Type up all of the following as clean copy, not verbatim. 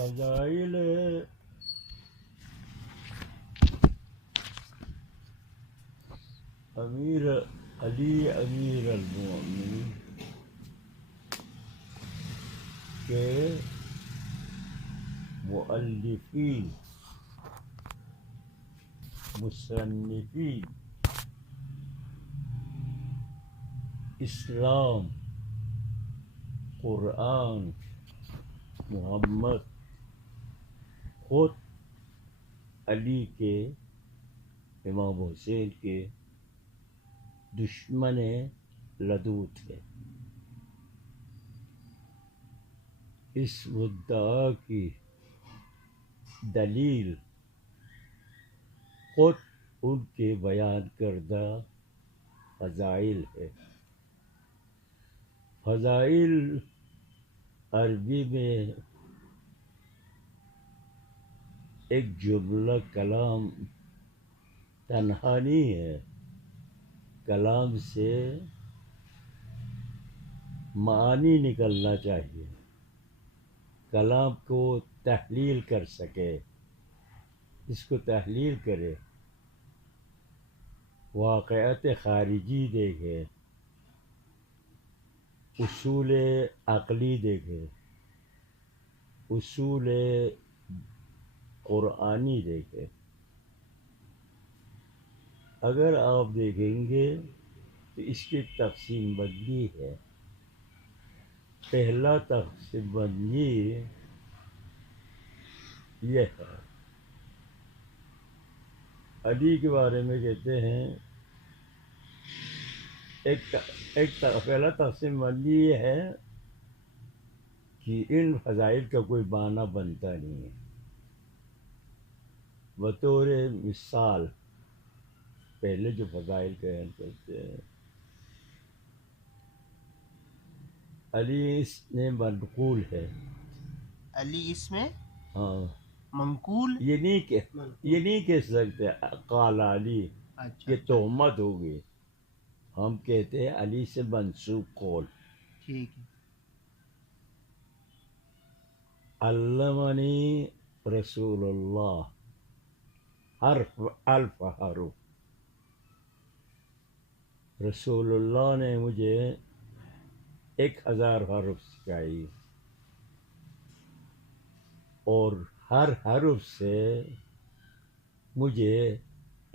فضائل امیر علی امیر المومنین کے مؤلفین مصنفین اسلام قرآن محمد خود علی کے امام حسین کے دشمن لدود ہے. اس مدعا کی دلیل خود ان کے بیان کردہ فضائل ہے. فضائل عربی میں ایک جملہ کلام تنہا نہیں ہے. کلام سے معانی نکلنا چاہیے، کلام کو تحلیل کر سکے، اس کو تحلیل کرے، واقعات خارجی دیکھے، اصول عقلی دیکھے، اصول قرآنی دیکھے. اگر آپ دیکھیں گے تو اس کی تقسیم بندی ہے. پہلا تقسیم بندی یہ ہے، علی کے بارے میں کہتے ہیں پہلا تقسیم بندی یہ ہے کہ ان فضائل کا کوئی معنی بنتا نہیں ہے. بطور مثال پہلے جو فضائل کا بیان کرتے ہیں، علی اس میں منقول ہے. علی اس میں ہاں، منقول یہ نہیں کہہ سکتے قال علی، اچھا یہ تہمت ہوگی. ہم کہتے ہیں علی سے منسوب قول. ٹھیک ہے. علمنی رسول اللہ حرف الف حرف، رسول اللہ نے مجھے 1000 حرف سکھائی، اور ہر حرف سے مجھے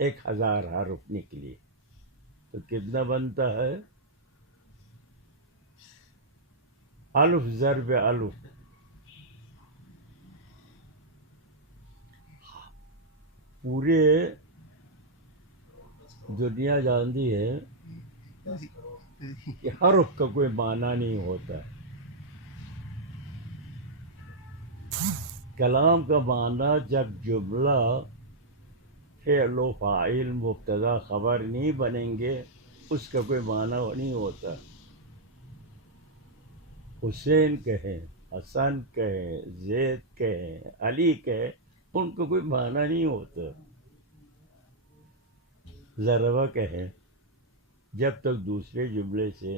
1000 حرف نکلی. تو کتنا بنتا ہے؟ الف ضرب الف. پورے دنیا جانتی ہے کہ حرف کا کوئی معنی نہیں ہوتا. کلام کا معنی جب جملہ فعل و فاعل مبتدا خبر نہیں بنیں گے اس کا کوئی معنی نہیں ہوتا. حسین کہیں، حسن کہیں، زید کہیں، علی کہیں، ان کو کوئی معنی نہیں ہوتا. ضربہ کہیں، جب تک دوسرے جملے سے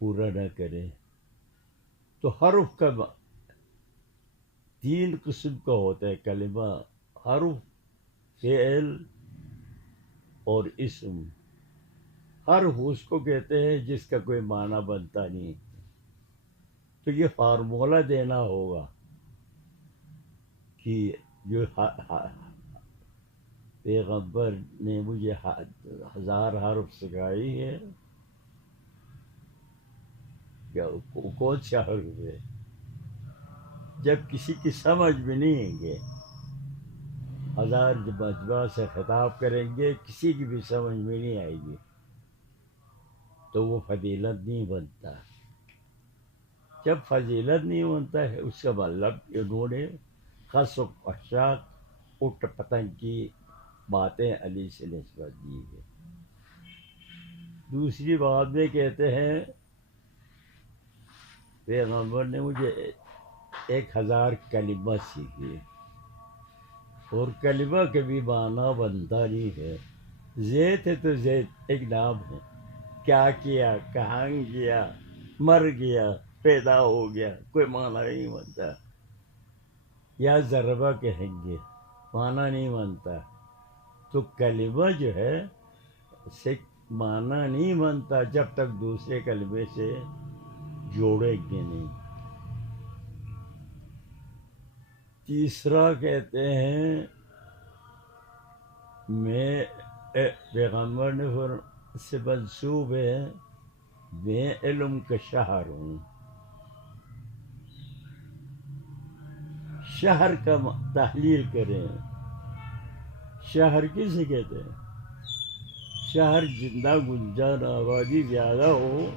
پورا نہ کرے. تو حرف کا 3 قسم کا ہوتا ہے کلمہ: حرف، فعل اور اسم. حرف اس کو کہتے ہیں جس کا کوئی معنی بنتا نہیں. تو یہ فارمولہ دینا ہوگا کہ جو پیغمبر نے مجھے 1000 حرف سکھائی ہے، کون سا حرف ہے. جب کسی کی سمجھ میں نہیں آئیں گے، 1000 مجموعہ سے خطاب کریں گے، کسی کی بھی سمجھ میں نہیں آئے گی، تو وہ فضیلت نہیں بنتا. جب فضیلت نہیں بنتا ہے اس کا مطلب انہوں نے خس و فحشاء اٹھ پتنگ کی باتیں علی سے نسبت دی ہے. دوسری بات میں کہتے ہیں پیغمبر نے مجھے 1000 کلمہ سیکھی، اور کلمہ کبھی معنی بنتا نہیں ہے. زید ہے تو زید ایک نام ہے، کیا کیا، کہاں گیا، مر گیا، پیدا ہو گیا، کوئی معنی نہیں بنتا. یا ضربہ کہیں گے، معنی نہیں بنتا. تو کلمہ جو ہے سے معنی نہیں بنتا جب تک دوسرے کلمے سے جوڑیں گے نہیں. تیسرا کہتے ہیں میں پیغمبر نے سے منسوب ہے، میں علم کا شہر ہوں. شہر کا تحلیل کریں. شہر کسے کہتے ہیں؟ شہر زندہ گنجان آبادی زیادہ ہو،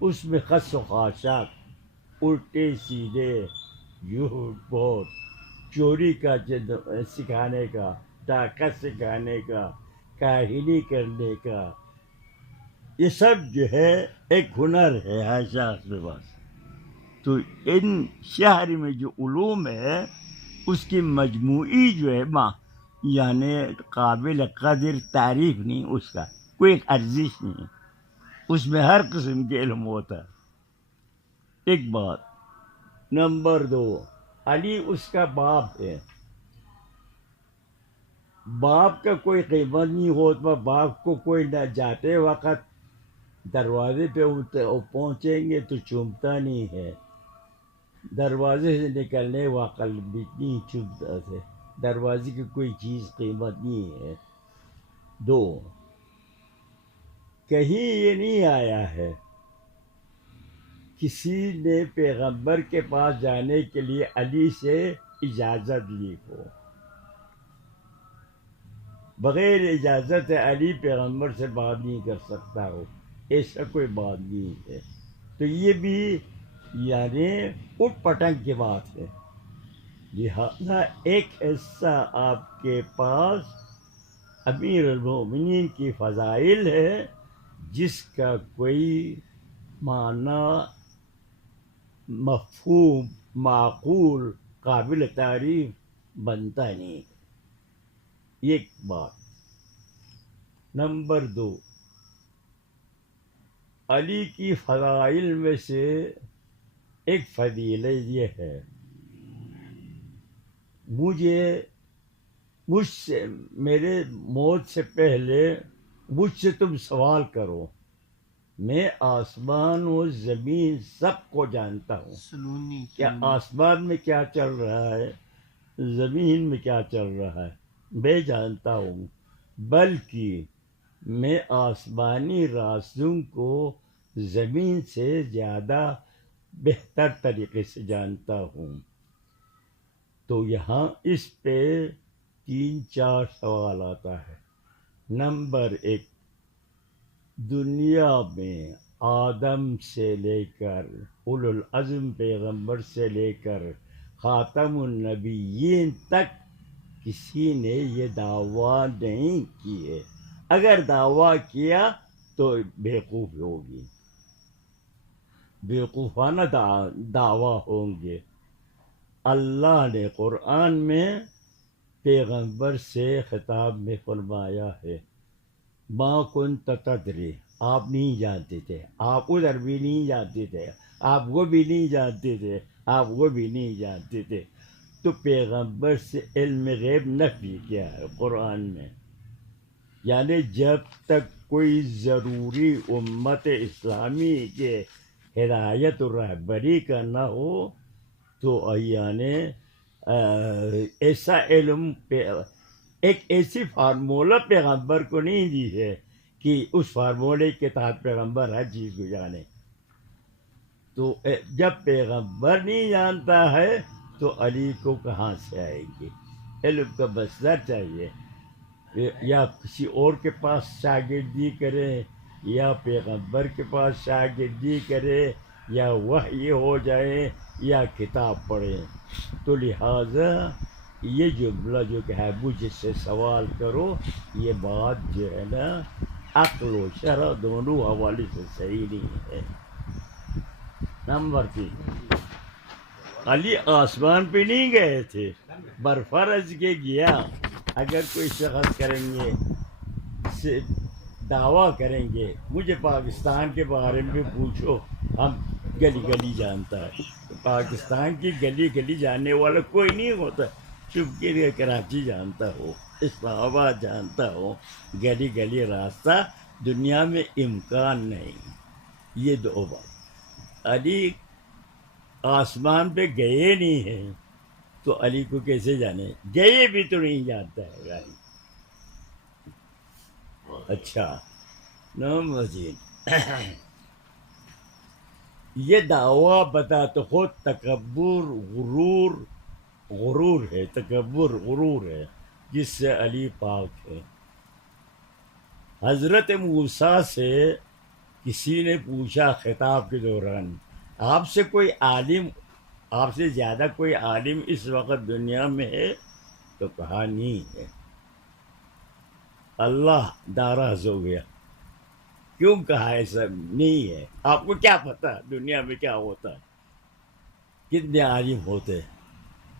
اس میں خس و خاشاک، الٹے سیدھے، جھوٹ بہت، چوری کا سکھانے کا، طاقت سکھانے کا، کاہنی کرنے کا، یہ سب جو ہے ایک ہنر ہے ہر شخص کے پاس. تو ان شہر میں جو علوم ہے اس کی مجموعی جو ہے یعنی قابل قدر تعریف نہیں، اس کا کوئی ارزش نہیں، اس میں ہر قسم کے علم ہوتا ہے. ایک بات. نمبر 2، علی اس کا باپ ہے. باپ کا کوئی قیمت نہیں ہوتا. باپ کو کوئی نہ جاتے وقت دروازے پہ پہنچیں گے تو چومتا نہیں ہے، دروازے سے نکلنے وقت بھی نہیں چومتا ہے. دروازے کی کوئی چیز قیمت نہیں ہے. 2، کہیں یہ نہیں آیا ہے کسی نے پیغمبر کے پاس جانے کے لیے علی سے اجازت لی ہو. بغیر اجازت علی پیغمبر سے بات نہیں کر سکتا ہو، ایسا کوئی بات نہیں ہے. تو یہ بھی یعنی اٹھ پٹنگ کی بات ہے. لہذا ایک حصہ آپ کے پاس امیر المومنین کی فضائل ہے جس کا کوئی معنی مفہوم معقول قابل تعریف بنتا نہیں. ایک بات. نمبر 2، علی کی فضائل میں سے ایک فضیلت یہ ہے، مجھ سے میرے موت سے پہلے مجھ سے تم سوال کرو، میں آسمان و زمین سب کو جانتا ہوں. سلونی کیا آسمان میں کیا چل رہا ہے، زمین میں کیا چل رہا ہے، میں جانتا ہوں. بلکہ میں آسمانی راستوں کو زمین سے زیادہ بہتر طریقے سے جانتا ہوں. تو یہاں اس پہ 3-4 سوال آتا ہے. نمبر 1، دنیا میں آدم سے لے کر اولو العزم پیغمبر سے لے کر خاتم النبیین تک کسی نے یہ دعویٰ نہیں کیے. اگر دعویٰ کیا تو بیوقوف ہوگی، بیوقوفانہ دعویٰ ہوں گے. اللہ نے قرآن میں پیغمبر سے خطاب میں فرمایا ہے، ما کنت تدری، آپ نہیں جانتے تھے، آپ ادھر بھی نہیں جانتے تھے، آپ وہ بھی نہیں جانتے تھے، آپ وہ بھی نہیں جانتے تھے. تو پیغمبر سے علم غیب نفی کیا ہے قرآن میں. یعنی جب تک کوئی ضروری امت اسلامی کے ہدایت و رہبری کا نہ ہو تو یعنی ایسا علم ایک ایسی فارمولہ پیغمبر کو نہیں دی ہے کہ اس فارمولے کے تحت پیغمبر ہر چیز کو جانے. تو جب پیغمبر نہیں جانتا ہے تو علی کو کہاں سے آئے گی؟ علم کا مصدر چاہیے، یا کسی اور کے پاس شاگردی کرے یا پیغمبر کے پاس شاگردی کرے یا وحی ہو جائے یا کتاب پڑھیں. تو لہٰذا یہ جملہ جو کہ ہے مجھ سے سوال کرو، یہ بات جو ہے نا عقل و شرع دونوں حوالے سے صحیح نہیں ہے. نمبر 3، علی آسمان پہ نہیں گئے تھے، برفرض کے گیا. اگر کوئی شخص کریں گے دعویٰ کریں گے مجھے پاکستان کے بارے میں پوچھو، ہم گلی گلی جانتا ہے، پاکستان کی گلی گلی جاننے والا کوئی نہیں ہوتا. چپ کے کراچی جانتا ہو, اسلام آباد جانتا ہو, گلی گلی راستہ دنیا میں امکان نہیں. یہ دو بات. علی آسمان پہ گئے نہیں ہیں تو علی کو کیسے جانے؟ گئے بھی تو نہیں جانتا ہے بھائی. اچھا نمبر 3 یہ دعویٰ بتا تو خود تکبر غرور ہے. تکبر غرور ہے جس سے علی پاک ہے. حضرت موسیٰ سے کسی نے پوچھا خطاب کے دوران, آپ سے کوئی عالم, آپ سے زیادہ کوئی عالم اس وقت دنیا میں ہے؟ تو کہا نہیں ہے. اللہ ناراض ہو گیا. کیوں کہا ایسا نہیں ہے؟ آپ کو کیا پتا دنیا میں کیا ہوتا ہے, کتنے عالم ہوتے ہیں؟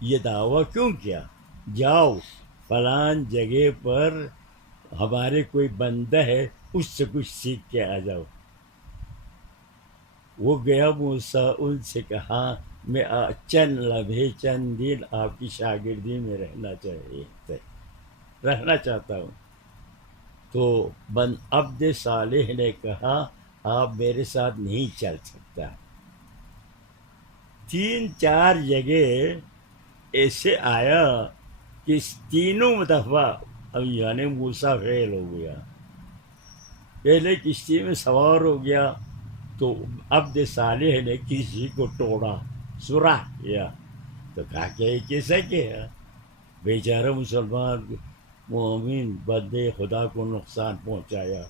یہ دعویٰ کیوں کیا؟ جاؤ فلان جگہ پر ہمارے کوئی بندہ ہے, اس سے کچھ سیکھ کے آ جاؤ. وہ گیا موسیٰ, ان سے کہا میں چند لمحے چند دن آپ کی شاگردی میں رہنا چاہتا ہوں. تو عبد صالح نے کہا آپ میرے ساتھ نہیں چل سکتا. 3-4 جگہ ایسے آیا کہ تینوں دفعہ اب یعنی موسیٰ فیل ہو گیا. پہلے کشتی میں سوار ہو گیا تو عبد صالح نے کسی کو توڑا, سوراخ کیا. تو کہا کہ یہ کیسے کیا؟ بیچارہ مسلمان مومن بندے خدا کو نقصان پہنچایا.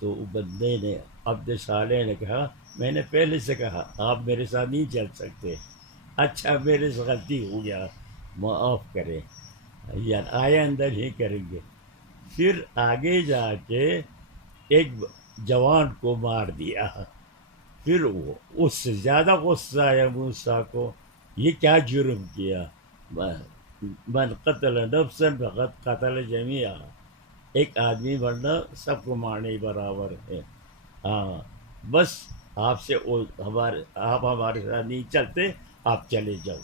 تو بندے نے, عبد صالح نے کہا میں نے پہلے سے کہا آپ میرے ساتھ نہیں چل سکتے. اچھا میرے سے غلطی ہو گیا, معاف کریں, یا آئندہ نہیں کریں گے. پھر آگے جا کے ایک جوان کو مار دیا. پھر وہ اس سے زیادہ غصہ آیا موسیٰ کو, یہ کیا جرم کیا؟ من قتل نفسا فقد قتل جمیعا, ایک آدمی ورنہ سب کو مارنے برابر ہے. ہاں بس آپ سے آپ ہمارے ساتھ نہیں چلتے, آپ چلے جاؤ.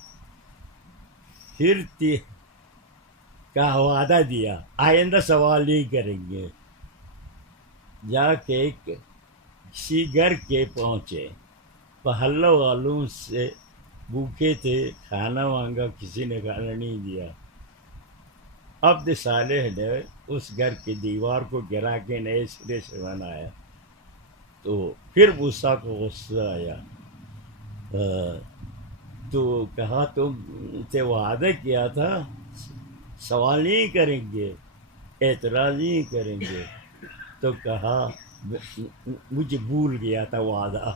پھر کا وعدہ دیا آئندہ سوال نہیں کریں گے. جا کے کسی گھر کے پہنچے, محلہ والوں سے بھوکے تھے, کھانا مانگا, کسی نے کھانا نہیں دیا. عبد صالح نے اس گھر کی دیوار کو گرا کے نئے سرے سے بنایا. تو پھر موسیٰ کو غصہ آیا, تو کہا تم سے وعدہ کیا تھا سوال نہیں کریں گے, اعتراض نہیں کریں گے. تو کہا مجھے بھول گیا تھا وعدہ,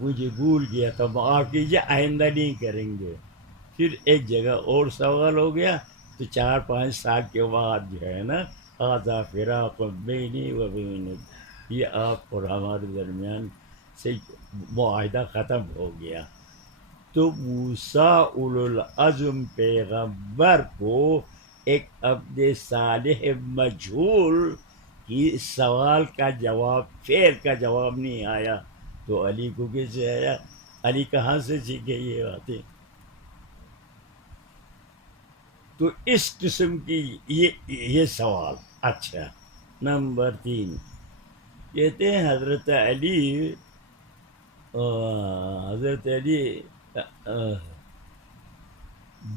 مجھے بھول گیا تھا, معاف کیجیے, آئندہ نہیں کریں گے. پھر ایک جگہ اور سوال ہو گیا تو 4-5 سال کے بعد جو ہے نا, ھذا فراق بینی و بینک, یہ آپ اور ہمارے درمیان سے معاہدہ ختم ہو گیا. تو موسیٰ اولو العزم پیغمبر کو ایک عبد صالح مجہول کی سوال کا جواب, فعل کا جواب نہیں آیا, تو علی کو کیسے آیا؟ علی کہاں سے سیکھے یہ باتیں؟ تو اس قسم کی یہ سوال. اچھا نمبر 3 کہتے ہیں حضرت علی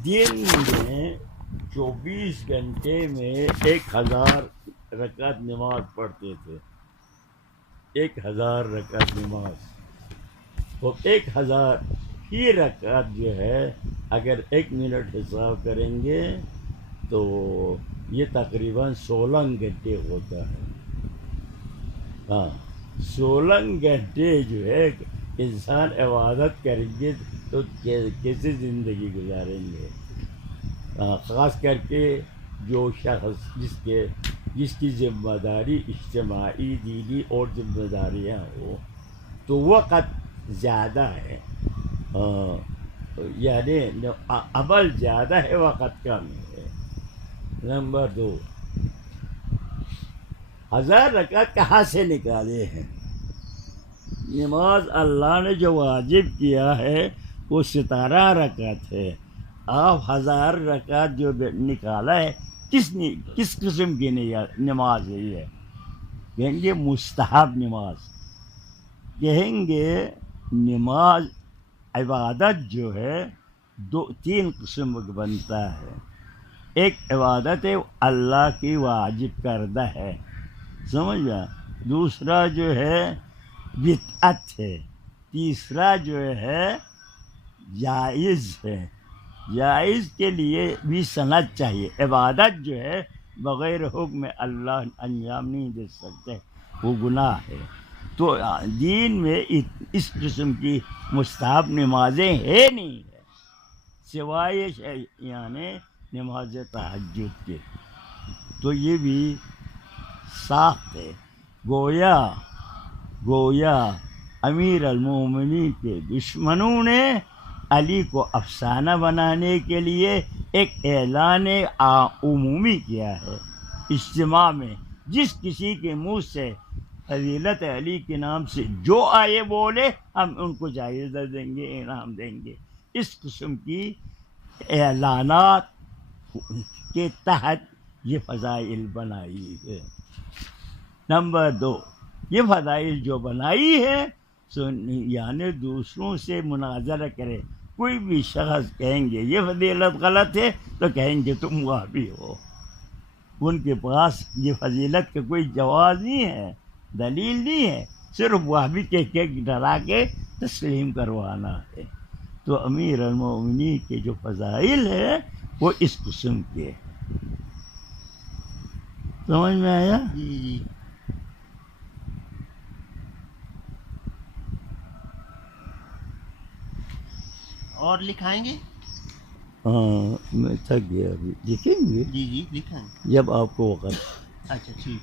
دن میں 24 گھنٹے میں 1000 رکعت نماز پڑھتے تھے. 1000 رکعت نماز. تو 1000 ہی رکعت جو ہے اگر 1 منٹ حساب کریں گے تو یہ تقریباً 16 گھنٹے ہوتا ہے. ہاں 16 گھنٹے جو ہے انسان عبادت کریں گے تو کیسے زندگی گزاریں گے؟ خاص کر کے جو شخص جس کی ذمہ داری اجتماعی دینی اور ذمہ داریاں ہو تو وقت زیادہ ہے, یعنی عمل زیادہ ہے, وقت کم ہے. نمبر 2 1000 رکعت کہاں سے نکالے ہیں؟ نماز اللہ نے جو واجب کیا ہے وہ 17 رکعت ہے. آپ 1000 رکعت جو نکالا ہے کس قسم کی نماز ہے یہ؟ کہیں گے مستحب نماز. کہیں گے نماز عبادت جو ہے 3 قسم کا بنتا ہے. ایک عبادت ہے اللہ کی واجب کردہ ہے، سمجھ گیا. دوسرا جو ہے بدعت ہے. تیسرا جو ہے جائز ہے. جائز کے لیے بھی سند چاہیے. عبادت جو ہے بغیر حکم اللہ انجام نہیں دے سکتے، وہ گناہ ہے. تو دین میں اس قسم کی مستحب نمازیں ہے نہیں ہے سوائے یعنی نماز تہجد کے. تو یہ بھی صاف ہے. گویا امیر المومنین کے دشمنوں نے علی کو افسانہ بنانے کے لیے ایک اعلان عمومی کیا ہے. اجتماع میں جس کسی کے منہ سے فضیلت علی کے نام سے جو آئے بولے ہم ان کو جائزہ دیں گے، انعام دیں گے. اس قسم کی اعلانات کے تحت یہ فضائل بنائی ہے. نمبر 2، یہ فضائل جو بنائی ہے یعنی دوسروں سے مناظرہ کرے. کوئی بھی شخص کہیں گے یہ فضیلت غلط ہے تو کہیں گے تم وہابی ہو. ان کے پاس یہ فضیلت کا کوئی جواز نہیں ہے، دلیل نہیں ہے، صرف وہابی کے ڈرا کے تسلیم کروانا ہے. تو امیر المومنین کے جو فضائل ہے وہ اس قسم کے ہیں. سمجھ میں آیا؟ جی. اور لکھائیں گے؟ ہاں میں تھک گیا ابھی. لکھیں گے جی لکھائیں. جب آپ کو وقت. اچھا ٹھیک.